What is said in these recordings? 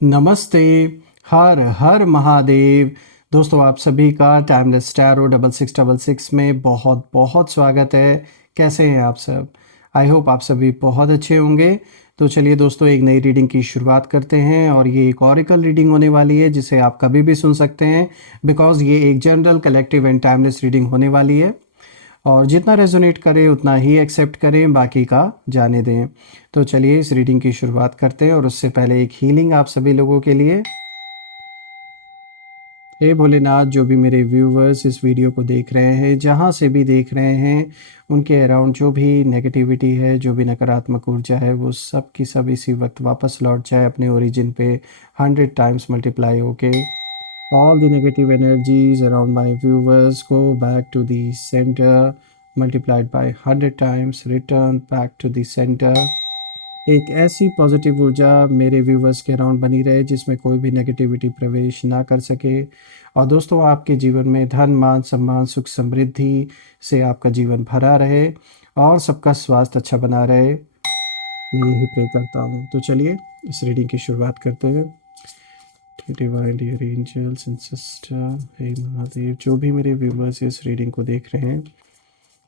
नमस्ते। हर हर महादेव। दोस्तों आप सभी का टाइमलेस टैरो 6666 में बहुत बहुत स्वागत है। कैसे हैं आप सब? आई होप आप सभी बहुत अच्छे होंगे। तो चलिए दोस्तों, एक नई रीडिंग की शुरुआत करते हैं और ये एक ऑरिकल रीडिंग होने वाली है जिसे आप कभी भी सुन सकते हैं, बिकॉज़ ये एक general collective and timeless reading होने वाली है और जितना रेजोनेट करे उतना ही एक्सेप्ट करें, बाकी का जाने दें। तो चलिए इस रीडिंग की शुरुआत करते हैं और उससे पहले एक हीलिंग आप सभी लोगों के लिए। हे भोलेनाथ, जो भी मेरे व्यूवर्स इस वीडियो को देख रहे हैं, जहाँ से भी देख रहे हैं, उनके अराउंड जो भी नेगेटिविटी है, जो भी नकारात्मक ऊर्जा है, वो सब की सब इसी वक्त वापस लौट जाए अपने ओरिजिन पे 100 टाइम्स मल्टीप्लाई होके। All the negative energies around my viewers go back to the center, multiplied by 100 times, return back to the center। एक ऐसी पॉजिटिव ऊर्जा मेरे व्यूवर्स के अराउंड बनी रहे जिसमें कोई भी नेगेटिविटी प्रवेश ना कर सके। और दोस्तों, आपके जीवन में धन, मान, सम्मान, सुख, समृद्धि से आपका जीवन भरा रहे और सबका स्वास्थ्य अच्छा बना रहे, मैं यही प्रे करता हूँ। तो चलिए इस रीडिंग की शुरुआत करते हैं। Divine dear angels and sister, हे महादेव, जो भी मेरे व्यूवर्स इस रीडिंग को देख रहे हैं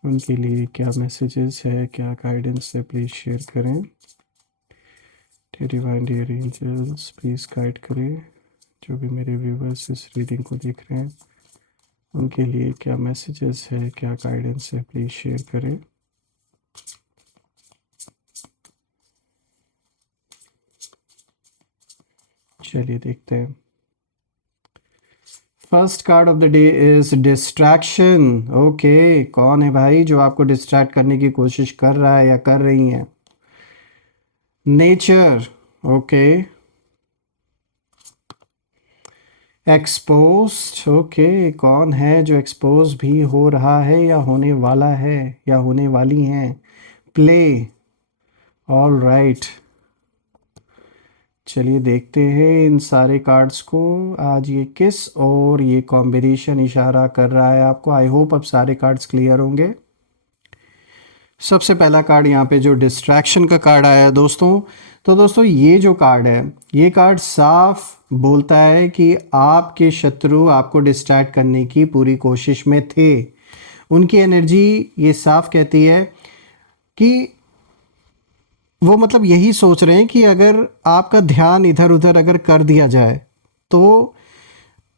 उनके लिए क्या मैसेजेस है, क्या गाइडेंस है, प्लीज़ शेयर करें। Divine dear angels please guide करें। जो भी मेरे व्यूवर्स इस रीडिंग को देख रहे हैं उनके लिए क्या मैसेजेस है, क्या गाइडेंस है, प्लीज़ शेयर करें। चलिए देखते हैं। First card of the day is distraction. Okay, कौन है भाई जो आपको डिस्ट्रैक्ट करने की कोशिश कर रहा है या कर रही है? नेचर। ओके। एक्सपोज्ड। ओके, कौन है जो एक्सपोज भी हो रहा है या होने वाला है या होने वाली हैं? प्ले। ऑल राइट, चलिए देखते हैं इन सारे कार्ड्स को आज ये किस और ये कॉम्बिनेशन इशारा कर रहा है आपको। आई होप अब सारे कार्ड्स क्लियर होंगे। सबसे पहला कार्ड यहाँ पे जो डिस्ट्रैक्शन का कार्ड आया है दोस्तों, तो दोस्तों ये जो कार्ड है, ये कार्ड साफ बोलता है कि आपके शत्रु आपको डिस्ट्रैक्ट करने की पूरी कोशिश में थे। उनकी एनर्जी ये साफ कहती है कि वो मतलब यही सोच रहे हैं कि अगर आपका ध्यान इधर उधर अगर कर दिया जाए तो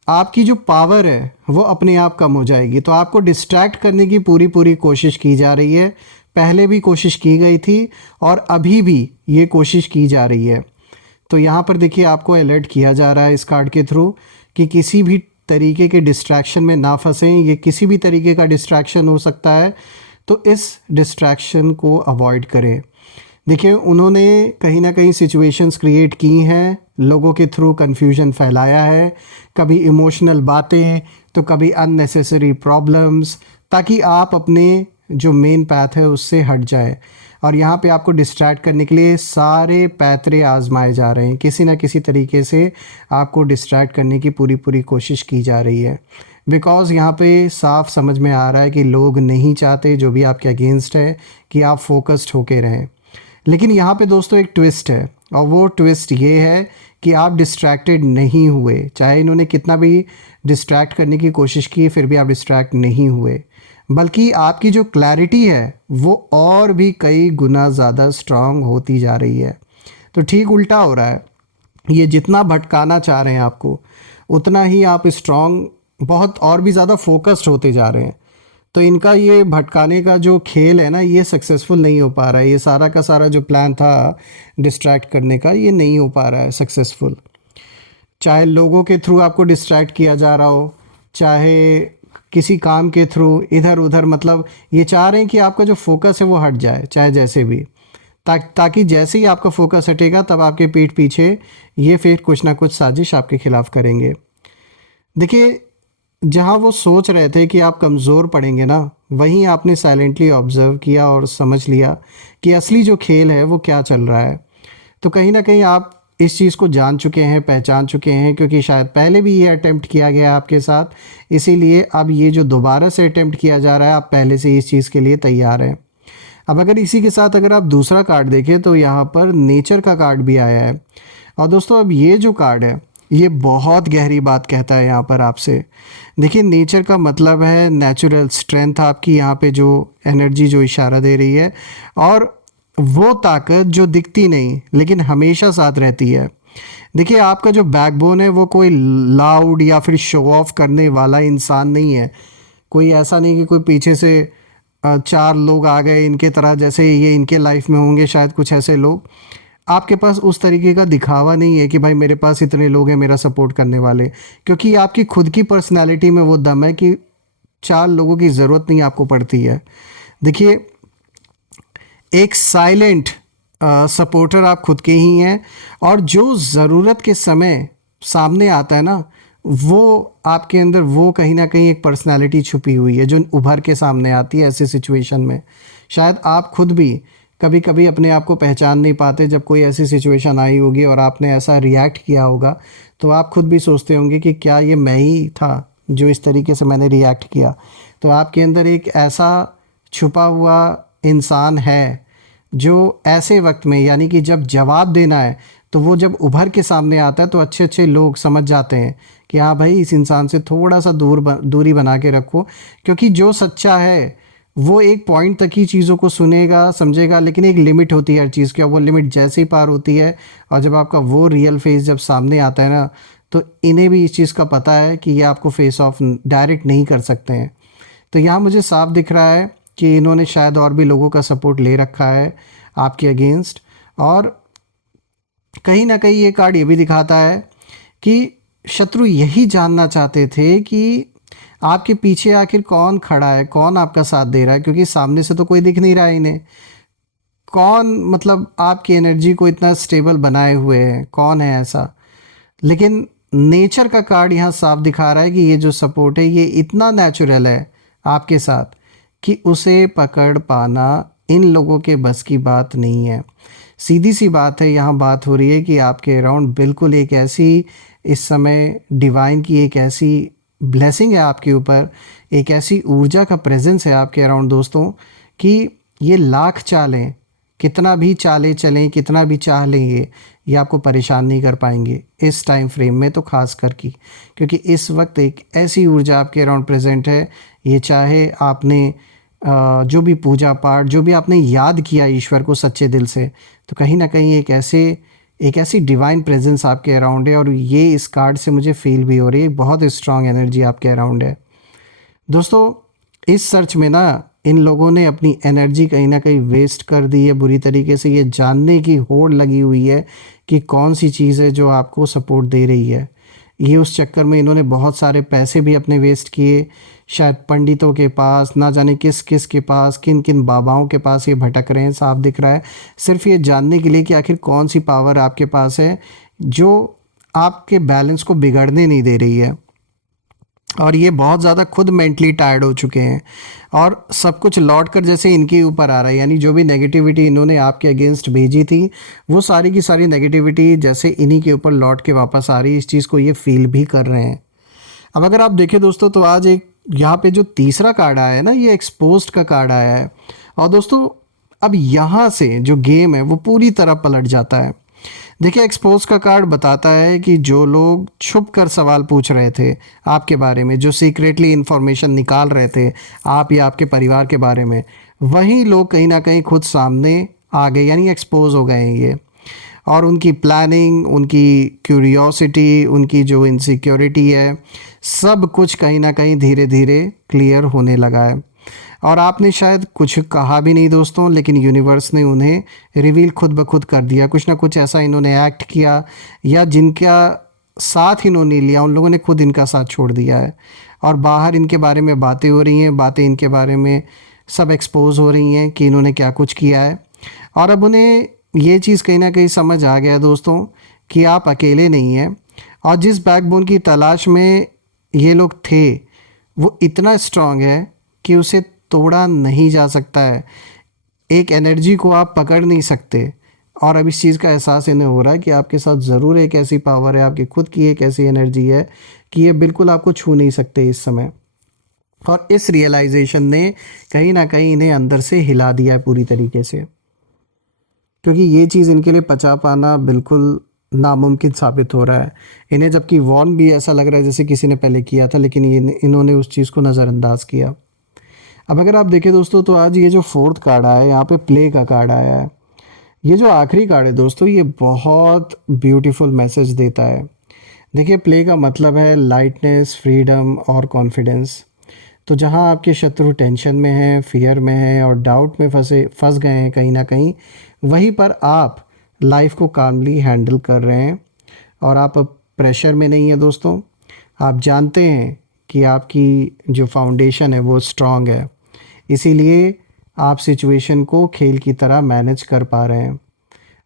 आपकी जो पावर है वो अपने आप कम हो जाएगी। तो आपको डिस्ट्रैक्ट करने की पूरी पूरी कोशिश की जा रही है। पहले भी कोशिश की गई थी और अभी भी ये कोशिश की जा रही है। तो यहाँ पर देखिए, आपको अलर्ट किया जा रहा है इस कार्ड के थ्रू कि किसी भी तरीके के डिस्ट्रैक्शन में ना फंसें। ये किसी भी तरीके का डिस्ट्रैक्शन हो सकता है, तो इस डिस्ट्रैक्शन को अवॉइड करें। देखिए, उन्होंने कहीं ना कहीं सिचुएशंस क्रिएट की हैं, लोगों के थ्रू कन्फ्यूजन फैलाया है, कभी इमोशनल बातें तो कभी अननेसेसरी प्रॉब्लम्स, ताकि आप अपने जो मेन पैथ है उससे हट जाए। और यहाँ पे आपको डिस्ट्रैक्ट करने के लिए सारे पैतरे आजमाए जा रहे हैं, किसी ना किसी तरीके से आपको डिस्ट्रैक्ट करने की पूरी पूरी कोशिश की जा रही है। बिकॉज़ यहाँ पे साफ समझ में आ रहा है कि लोग नहीं चाहते, जो भी आपके अगेंस्ट है, कि आप फोकस्ड होके रहें। लेकिन यहाँ पे दोस्तों एक ट्विस्ट है, और वो ट्विस्ट ये है कि आप डिस्ट्रैक्टेड नहीं हुए। चाहे इन्होंने कितना भी डिस्ट्रैक्ट करने की कोशिश की, फिर भी आप डिस्ट्रैक्ट नहीं हुए, बल्कि आपकी जो क्लैरिटी है वो और भी कई गुना ज़्यादा स्ट्रांग होती जा रही है। तो ठीक उल्टा हो रहा है, ये जितना भटकाना चाह रहे हैं आपको, उतना ही आप स्ट्रांग, बहुत और भी ज़्यादा फोकस्ड होते जा रहे हैं। तो इनका ये भटकाने का जो खेल है ना, ये सक्सेसफुल नहीं हो पा रहा है। ये सारा का सारा जो प्लान था डिस्ट्रैक्ट करने का, ये नहीं हो पा रहा है सक्सेसफुल। चाहे लोगों के थ्रू आपको डिस्ट्रैक्ट किया जा रहा हो, चाहे किसी काम के थ्रू इधर उधर, मतलब ये चाह रहे हैं कि आपका जो फोकस है वो हट जाए, चाहे जैसे भी, ताकि जैसे ही आपका फोकस हटेगा तब आपके पीठ पीछे ये फिर कुछ ना कुछ साजिश आपके खिलाफ करेंगे। देखिए, जहाँ वो सोच रहे थे कि आप कमज़ोर पड़ेंगे ना, वहीं आपने साइलेंटली ऑब्ज़र्व किया और समझ लिया कि असली जो खेल है वो क्या चल रहा है। तो कहीं ना कहीं आप इस चीज़ को जान चुके हैं, पहचान चुके हैं, क्योंकि शायद पहले भी ये अटेम्प्ट किया गया आपके साथ, इसीलिए अब ये जो दोबारा से अटेम्प्ट किया जा रहा है, आप पहले से इस चीज़ के लिए तैयार हैं। अब अगर इसी के साथ अगर आप दूसरा कार्ड देखें तो यहाँ पर नेचर का कार्ड भी आया है। और दोस्तों अब ये जो कार्ड है ये बहुत गहरी बात कहता है यहाँ पर आपसे। देखिए नेचर का मतलब है नेचुरल स्ट्रेंथ, आपकी यहाँ पे जो एनर्जी जो इशारा दे रही है, और वो ताकत जो दिखती नहीं लेकिन हमेशा साथ रहती है। देखिए आपका जो बैकबोन है वो कोई लाउड या फिर शो ऑफ करने वाला इंसान नहीं है। कोई ऐसा नहीं कि कोई पीछे से चार लोग आ गए इनके तरह, जैसे ये इनके लाइफ में होंगे शायद कुछ ऐसे लोग। आपके पास उस तरीके का दिखावा नहीं है कि भाई मेरे पास इतने लोग हैं मेरा सपोर्ट करने वाले, क्योंकि आपकी खुद की पर्सनालिटी में वो दम है कि चार लोगों की ज़रूरत नहीं आपको पड़ती है। देखिए एक साइलेंट सपोर्टर आप खुद के ही हैं, और जो ज़रूरत के समय सामने आता है ना, वो आपके अंदर वो कहीं ना कहीं एक पर्सनालिटी छुपी हुई है जो उभर के सामने आती है ऐसे सिचुएशन में। शायद आप खुद भी कभी कभी अपने आप को पहचान नहीं पाते, जब कोई ऐसी सिचुएशन आई होगी और आपने ऐसा रिएक्ट किया होगा तो आप खुद भी सोचते होंगे कि क्या ये मैं ही था जो इस तरीके से मैंने रिएक्ट किया। तो आपके अंदर एक ऐसा छुपा हुआ इंसान है जो ऐसे वक्त में, यानी कि जब जवाब देना है, तो वो जब उभर के सामने आता है तो अच्छे अच्छे लोग समझ जाते हैं कि हाँ भाई इस इंसान से थोड़ा सा दूरी बना के रखो, क्योंकि जो सच्चा है वो एक पॉइंट तक ही चीज़ों को सुनेगा समझेगा, लेकिन एक लिमिट होती है हर चीज़ की, और वो लिमिट जैसे ही पार होती है और जब आपका वो रियल फेस जब सामने आता है ना, तो इन्हें भी इस चीज़ का पता है कि ये आपको फेस ऑफ डायरेक्ट नहीं कर सकते हैं। तो यहाँ मुझे साफ दिख रहा है कि इन्होंने शायद और भी लोगों का सपोर्ट ले रखा है आपके अगेंस्ट, और कहीं ना कहीं ये कार्ड ये भी दिखाता है कि शत्रु यही जानना चाहते थे कि आपके पीछे आखिर कौन खड़ा है, कौन आपका साथ दे रहा है, क्योंकि सामने से तो कोई दिख नहीं रहा है इन्हें। कौन मतलब आपकी एनर्जी को इतना स्टेबल बनाए हुए है, कौन है ऐसा। लेकिन नेचर का कार्ड यहाँ साफ दिखा रहा है कि ये जो सपोर्ट है ये इतना नेचुरल है आपके साथ कि उसे पकड़ पाना इन लोगों के बस की बात नहीं है। सीधी सी बात है, यहाँ बात हो रही है कि आपके अराउंड बिल्कुल एक ऐसी इस समय डिवाइन की एक ऐसी ब्लेसिंग है आपके ऊपर, एक ऐसी ऊर्जा का प्रेजेंस है आपके अराउंड दोस्तों, कि ये लाख चालें, कितना भी चाले चलें, कितना भी चाह लेंगे, ये आपको परेशान नहीं कर पाएंगे इस टाइम फ्रेम में, तो खास कर की क्योंकि इस वक्त एक ऐसी ऊर्जा आपके अराउंड प्रेजेंट है। ये चाहे आपने जो भी पूजा पाठ, जो भी आपने याद किया ईश्वर को सच्चे दिल से, तो कहीं ना कहीं एक ऐसी डिवाइन प्रेजेंस आपके अराउंड है, और ये इस कार्ड से मुझे फील भी हो रही है, बहुत स्ट्रांग एनर्जी आपके अराउंड है दोस्तों। इस सर्च में ना इन लोगों ने अपनी एनर्जी कहीं ना कहीं वेस्ट कर दी है बुरी तरीके से। ये जानने की होड़ लगी हुई है कि कौन सी चीज़ है जो आपको सपोर्ट दे रही है। ये उस चक्कर में इन्होंने बहुत सारे पैसे भी अपने वेस्ट किए, शायद पंडितों के पास, ना जाने किस किस के पास, किन किन बाबाओं के पास ये भटक रहे हैं, साफ दिख रहा है, सिर्फ ये जानने के लिए कि आखिर कौन सी पावर आपके पास है जो आपके बैलेंस को बिगड़ने नहीं दे रही है। और ये बहुत ज़्यादा खुद मेंटली टायर्ड हो चुके हैं, और सब कुछ लौट कर जैसे इनके ऊपर आ रहा है, यानी जो भी नेगेटिविटी इन्होंने आपके अगेंस्ट भेजी थी वो सारी की सारी नेगेटिविटी जैसे इन्हीं के ऊपर लौट के वापस आ रही है। इस चीज़ को ये फील भी कर रहे हैं। अब अगर आप देखें दोस्तों, तो आज एक यहाँ पे जो तीसरा कार्ड आया है ना, ये एक्सपोज्ड का कार्ड आया है। और दोस्तों अब यहाँ से जो गेम है वो पूरी तरह पलट जाता है। देखिए एक्सपोज का कार्ड बताता है कि जो लोग छुप कर सवाल पूछ रहे थे आपके बारे में, जो सीक्रेटली इन्फॉर्मेशन निकाल रहे थे आप या आपके परिवार के बारे में, वही लोग कहीं ना कहीं खुद सामने आ गए, यानी एक्सपोज हो गए हैं ये। और उनकी प्लानिंग, उनकी क्यूरियोसिटी, उनकी जो इनसिक्योरिटी है, सब कुछ कहीं ना कहीं धीरे धीरे क्लियर होने लगा है। और आपने शायद कुछ कहा भी नहीं दोस्तों, लेकिन यूनिवर्स ने उन्हें रिवील खुद ब खुद कर दिया। कुछ ना कुछ ऐसा इन्होंने एक्ट किया, या जिनका साथ इन्होंने लिया उन लोगों ने खुद इनका साथ छोड़ दिया है, और बाहर इनके बारे में बातें हो रही हैं, बातें इनके बारे में सब एक्सपोज हो रही हैं कि इन्होंने क्या कुछ किया है। और अब उन्हें ये चीज़ कहीं ना कहीं समझ आ गया दोस्तों कि आप अकेले नहीं हैं, और जिस बैकबोन की तलाश में ये लोग थे वो इतना स्ट्रांग है कि उसे तोड़ा नहीं जा सकता है। एक एनर्जी को आप पकड़ नहीं सकते, और अब इस चीज़ का एहसास इन्हें हो रहा है कि आपके साथ ज़रूर एक ऐसी पावर है, आपकी खुद की एक ऐसी एनर्जी है कि ये बिल्कुल आपको छू नहीं सकते इस समय। और इस रियलाइजेशन ने कहीं ना कहीं इन्हें अंदर से हिला दिया है पूरी तरीके से, क्योंकि ये चीज़ इनके लिए पचा पाना बिल्कुल नामुमकिन साबित हो रहा है इन्हें, जबकि वॉर्न भी ऐसा लग रहा है जैसे किसी ने पहले किया था, लेकिन ये इन्होंने उस चीज़ को नज़रअंदाज किया। अब अगर आप देखें दोस्तों, तो आज ये जो फोर्थ कार्ड आया है, यहाँ पे प्ले का कार्ड आया है। ये जो आखिरी कार्ड है दोस्तों, ये बहुत ब्यूटीफुल मैसेज देता है। देखिए, प्ले का मतलब है लाइटनेस, फ्रीडम और कॉन्फिडेंस। तो जहाँ आपके शत्रु टेंशन में हैं, फियर में हैं और डाउट में फंस गए हैं कहीं ना कहीं, वहीं पर आप लाइफ को कामली हैंडल कर रहे हैं और आप प्रेशर में नहीं है दोस्तों। आप जानते हैं कि आपकी जो फाउंडेशन है वो स्ट्रांग है, इसीलिए आप सिचुएशन को खेल की तरह मैनेज कर पा रहे हैं।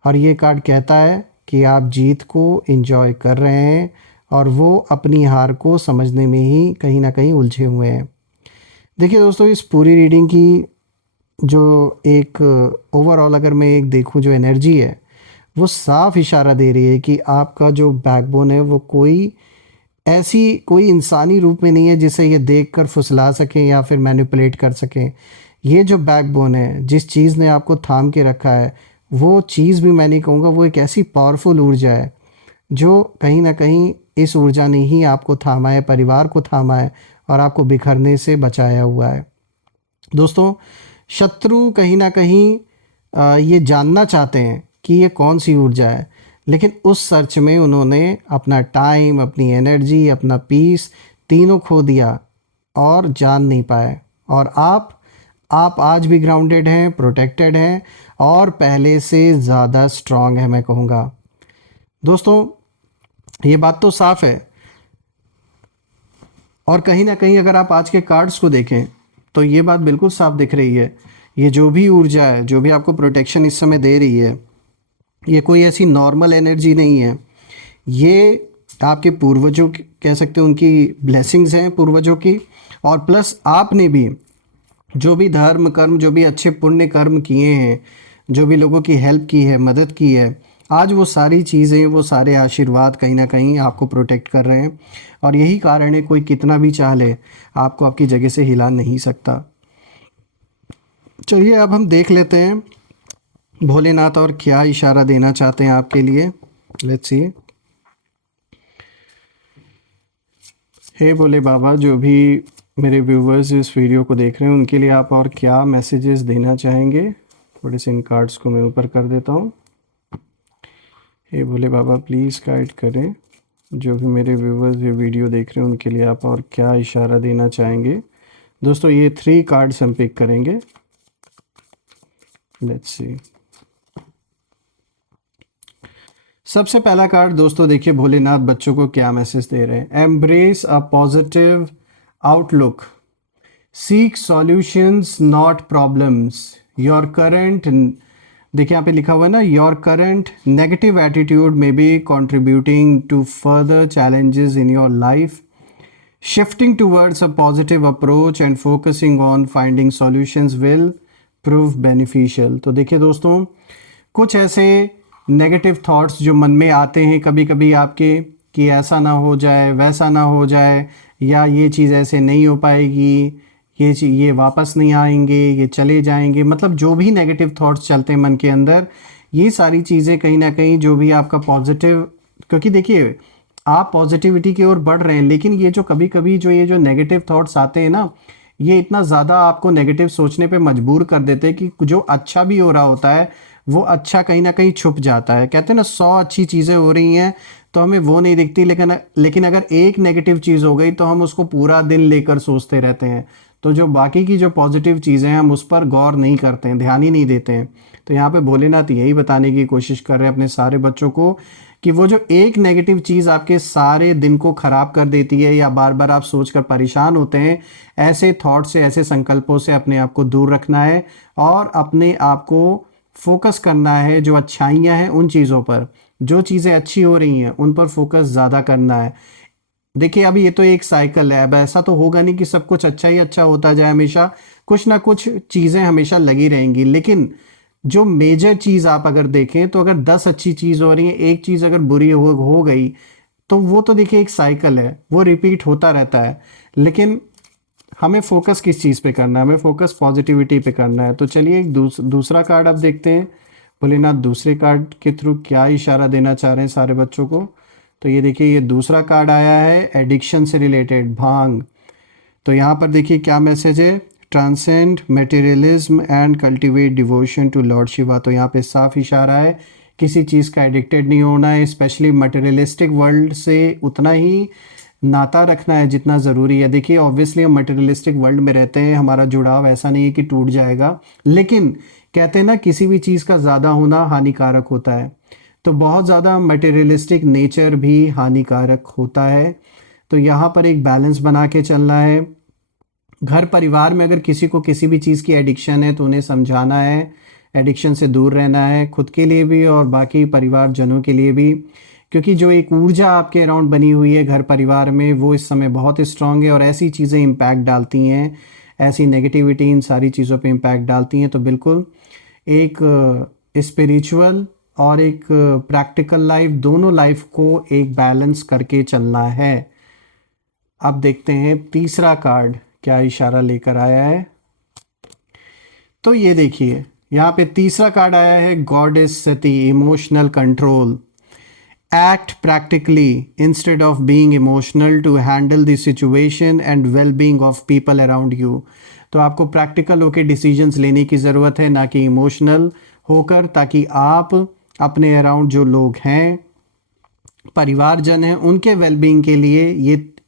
और ये कार्ड कहता है कि आप जीत को एंजॉय कर रहे हैं और वो अपनी हार को समझने में ही कहीं ना कहीं उलझे हुए हैं। देखिए दोस्तों, इस पूरी रीडिंग की जो एक ओवरऑल अगर मैं एक देखूं, जो एनर्जी है वो साफ इशारा दे रही है कि आपका जो बैकबोन है वो कोई इंसानी रूप में नहीं है जिसे ये देखकर फुसला सकें या फिर मैनिपुलेट कर सकें। ये जो बैकबोन है, जिस चीज़ ने आपको थाम के रखा है, वो चीज़ भी मैं नहीं कहूँगा, वो एक ऐसी पावरफुल ऊर्जा है जो कहीं ना कहीं इस ऊर्जा ने ही आपको थामा है, परिवार को थामा है और आपको बिखरने से बचाया हुआ है। दोस्तों, शत्रु कहीं ना कहीं ये जानना चाहते हैं कि ये कौन सी ऊर्जा है, लेकिन उस सर्च में उन्होंने अपना टाइम, अपनी एनर्जी, अपना पीस तीनों खो दिया और जान नहीं पाए। और आप आज भी ग्राउंडेड हैं, प्रोटेक्टेड हैं और पहले से ज़्यादा स्ट्रांग है, मैं कहूँगा। दोस्तों, ये बात तो साफ है। और कहीं ना कहीं अगर आप आज के कार्ड्स को देखें तो ये बात बिल्कुल साफ दिख रही है। ये जो भी ऊर्जा है, जो भी आपको प्रोटेक्शन इस समय दे रही है, ये कोई ऐसी नॉर्मल एनर्जी नहीं है। ये आपके पूर्वजों की, कह सकते हैं, उनकी ब्लेसिंग्स हैं पूर्वजों की। और प्लस आपने भी जो भी धर्म कर्म, जो भी अच्छे पुण्य कर्म किए हैं, जो भी लोगों की हेल्प की है, मदद की है, आज वो सारी चीज़ें, वो सारे आशीर्वाद कहीं ना कहीं आपको प्रोटेक्ट कर रहे हैं। और यही कारण है, कोई कितना भी चाह ले, आपको आपकी जगह से हिला नहीं सकता। चलिए, अब हम देख लेते हैं भोलेनाथ और क्या इशारा देना चाहते हैं आपके लिए। Let's see. हे भोले बाबा, जो भी मेरे व्यूवर्स इस वीडियो को देख रहे हैं, उनके लिए आप और क्या मैसेजेस देना चाहेंगे? थोड़े से इन कार्ड्स को मैं ऊपर कर देता हूँ। हे भोले बाबा, प्लीज़ गाइड करें जो भी मेरे व्यूवर्स ये वीडियो देख रहे हैं, उनके लिए आप और क्या इशारा देना चाहेंगे। दोस्तों, ये 3 कार्ड्स हम पिक करेंगे। Let's see. सबसे पहला कार्ड दोस्तों, देखिए भोलेनाथ बच्चों को क्या मैसेज दे रहे हैं। Embrace a positive outlook, seek solutions not problems, your current, देखिए यहाँ पे लिखा हुआ है ना, your current negative attitude may be contributing to further challenges in your life, shifting towards a positive approach and focusing on finding solutions will prove beneficial. तो देखिए दोस्तों, कुछ ऐसे नेगेटिव थॉट्स जो मन में आते हैं कभी कभी आपके, कि ऐसा ना हो जाए, वैसा ना हो जाए, या ये चीज़ ऐसे नहीं हो पाएगी, ये वापस नहीं आएंगे, ये चले जाएंगे, मतलब जो भी नेगेटिव थॉट्स चलते हैं मन के अंदर, ये सारी चीज़ें कहीं ना कहीं जो भी आपका पॉजिटिव, क्योंकि देखिए आप पॉजिटिविटी की ओर बढ़ रहे हैं, लेकिन ये जो कभी कभी ये जो नेगेटिव थॉट्स आते हैं ना, ये इतना ज़्यादा आपको नेगेटिव सोचने पे मजबूर कर देते हैं कि जो अच्छा भी हो रहा होता है वो अच्छा कहीं ना कहीं छुप जाता है। कहते हैं ना, 100 अच्छी चीज़ें हो रही हैं तो हमें वो नहीं दिखती, लेकिन अगर एक नेगेटिव चीज़ हो गई तो हम उसको पूरा दिन लेकर सोचते रहते हैं। तो जो बाकी की जो पॉजिटिव चीज़ें हैं हम उस पर गौर नहीं करते हैं, ध्यान ही नहीं देते हैं। तो यहाँ पे भोलेनाथ यही बताने की कोशिश कर रहे हैं अपने सारे बच्चों को कि वो जो एक नेगेटिव चीज़ आपके सारे दिन को ख़राब कर देती है, या बार बार आप सोचकर परेशान होते हैं, ऐसे थॉट से, ऐसे संकल्पों से अपने आप को दूर रखना है और अपने आप को फोकस करना है जो अच्छाइयाँ हैं उन चीज़ों पर, जो चीज़ें अच्छी हो रही हैं उन पर फोकस ज़्यादा करना है। देखिए, अभी ये तो एक साइकिल है, अब ऐसा तो होगा नहीं कि सब कुछ अच्छा ही अच्छा होता जाए, हमेशा कुछ ना कुछ चीज़ें हमेशा लगी रहेंगी। लेकिन जो मेजर चीज़ आप अगर देखें तो अगर 10 अच्छी चीज़ हो रही है, एक चीज़ अगर बुरी हो गई, तो वो तो देखिए एक साइकिल है, वो रिपीट होता रहता है। लेकिन हमें फोकस किस चीज़ पे करना है? हमें फोकस पॉजिटिविटी पे करना है। तो चलिए एक दूसरा कार्ड आप देखते हैं। भोलेनाथ दूसरे कार्ड के थ्रू क्या इशारा देना चाह रहे हैं सारे बच्चों को? तो ये देखिए, ये दूसरा कार्ड आया है एडिक्शन से रिलेटेड, भांग। तो यहाँ पर देखिए क्या मैसेज है, transcend materialism and cultivate devotion to lord Shiva. तो यहाँ पे साफ इशारा है किसी चीज़ का एडिक्टेड नहीं होना है, स्पेशली मटेरियलिस्टिक वर्ल्ड से उतना ही नाता रखना है जितना ज़रूरी है। देखिए ऑब्वियसली हम मटेरियलिस्टिक वर्ल्ड में रहते हैं, हमारा जुड़ाव ऐसा नहीं है कि टूट जाएगा, लेकिन कहते हैं ना किसी भी चीज़ का ज़्यादा होना हानिकारक होता है। तो बहुत ज़्यादा मटेरियलिस्टिक नेचर भी हानिकारक होता है। तो यहाँ पर एक बैलेंस बना के चलना है। घर परिवार में अगर किसी को किसी भी चीज़ की एडिक्शन है तो उन्हें समझाना है, एडिक्शन से दूर रहना है, खुद के लिए भी और बाकी परिवारजनों के लिए भी। क्योंकि जो एक ऊर्जा आपके अराउंड बनी हुई है घर परिवार में, वो इस समय बहुत स्ट्रांग है और ऐसी चीज़ें इम्पैक्ट डालती हैं, ऐसी नेगेटिविटी इन सारी चीज़ों पे इम्पैक्ट डालती हैं। तो बिल्कुल एक स्पिरिचुअल और एक प्रैक्टिकल लाइफ, दोनों लाइफ को एक बैलेंस करके चलना है। अब देखते हैं तीसरा कार्ड क्या इशारा लेकर आया है। तो ये देखिए यहाँ पे तीसरा कार्ड आया है goddess Sati, emotional control. Act practically instead of being emotional to handle the situation and well-being of people around you। तो आपको प्रैक्टिकल होकर डिसीजंस लेने की ज़रूरत है, ना कि इमोशनल होकर, ताकि आप अपने अराउंड जो लोग हैं, परिवारजन हैं, उनके वेलबींग के लिए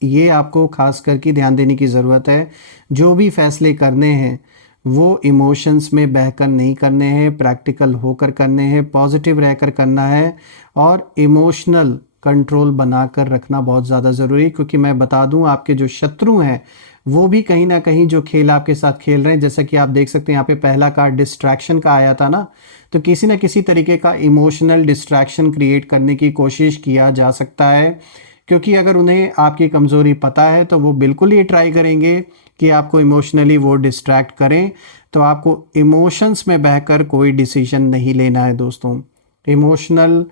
ये आपको खास करके ध्यान देने की ज़रूरत है। जो भी फैसले करने हैं वो इमोशंस में बहकर नहीं करने हैं, प्रैक्टिकल होकर करने हैं, पॉजिटिव रहकर करना है और इमोशनल कंट्रोल बनाकर रखना बहुत ज़्यादा ज़रूरी है। क्योंकि मैं बता दूं आपके जो शत्रु हैं वो भी कहीं ना कहीं जो खेल आपके साथ खेल रहे हैं, जैसा कि आप देख सकते हैं यहाँ पे पहला कार्ड डिस्ट्रैक्शन का आया था ना, तो किसी न किसी तरीके का इमोशनल डिस्ट्रैक्शन क्रिएट करने की कोशिश किया जा सकता है। क्योंकि अगर उन्हें आपकी कमज़ोरी पता है तो वो बिल्कुल ये ट्राई करेंगे कि आपको इमोशनली वो डिस्ट्रैक्ट करें। तो आपको इमोशंस में बहकर कोई डिसीजन नहीं लेना है दोस्तों, इमोशनल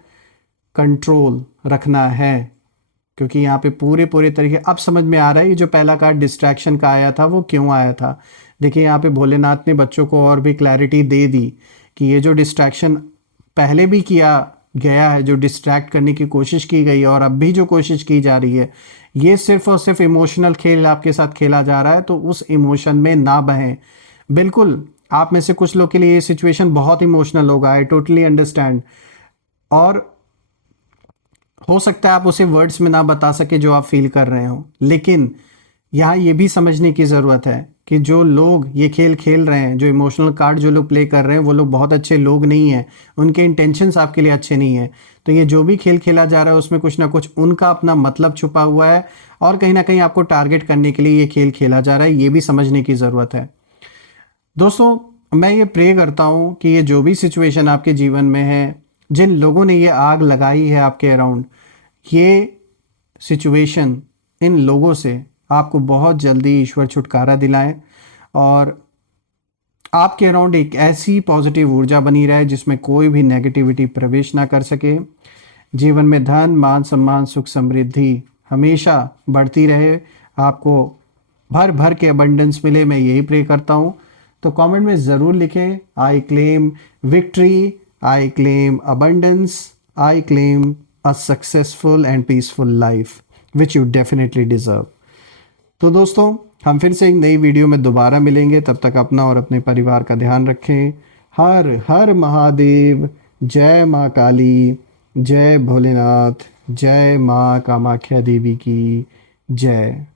कंट्रोल रखना है। क्योंकि यहाँ पे पूरे पूरे तरीके अब समझ में आ रहा है ये जो पहला कार्ड डिस्ट्रैक्शन का आया था वो क्यों आया था। देखिए यहाँ पे भोलेनाथ ने बच्चों को और भी क्लैरिटी दे दी कि ये जो डिस्ट्रैक्शन पहले भी किया गया है, जो डिस्ट्रैक्ट करने की कोशिश की गई है और अब भी जो कोशिश की जा रही है, ये सिर्फ और सिर्फ इमोशनल खेल आपके साथ खेला जा रहा है। तो उस इमोशन में ना बहें। बिल्कुल आप में से कुछ लोग के लिए ये सिचुएशन बहुत इमोशनल होगा, आई टोटली अंडरस्टैंड। और हो सकता है आप उसे वर्ड्स में ना बता सके जो आप फील कर रहे हो, लेकिन यहाँ ये भी समझने की ज़रूरत है कि जो लोग ये खेल खेल रहे हैं, जो इमोशनल कार्ड जो लोग प्ले कर रहे हैं, वो लोग बहुत अच्छे लोग नहीं हैं, उनके इंटेंशंस आपके लिए अच्छे नहीं हैं। तो ये जो भी खेल खेला जा रहा है उसमें कुछ ना कुछ उनका अपना मतलब छुपा हुआ है और कहीं ना कहीं आपको टारगेट करने के लिए ये खेल खेला जा रहा है, ये भी समझने की ज़रूरत है। दोस्तों मैं ये प्रे करता हूँ कि ये जो भी सिचुएशन आपके जीवन में है, जिन लोगों ने ये आग लगाई है आपके अराउंड, ये सिचुएशन इन लोगों से आपको बहुत जल्दी ईश्वर छुटकारा दिलाएं और आपके अराउंड एक ऐसी पॉजिटिव ऊर्जा बनी रहे जिसमें कोई भी नेगेटिविटी प्रवेश ना कर सके। जीवन में धन, मान, सम्मान, सुख, समृद्धि हमेशा बढ़ती रहे, आपको भर भर के अबंडेंस मिले, मैं यही प्रे करता हूँ। तो कमेंट में ज़रूर लिखें, I claim victory, I claim abundance, I claim a successful and peaceful life which you definitely deserve. तो दोस्तों हम फिर से एक नई वीडियो में दोबारा मिलेंगे, तब तक अपना और अपने परिवार का ध्यान रखें। हर हर महादेव, जय माँ काली, जय भोलेनाथ, जय माँ कामाख्या देवी की जय।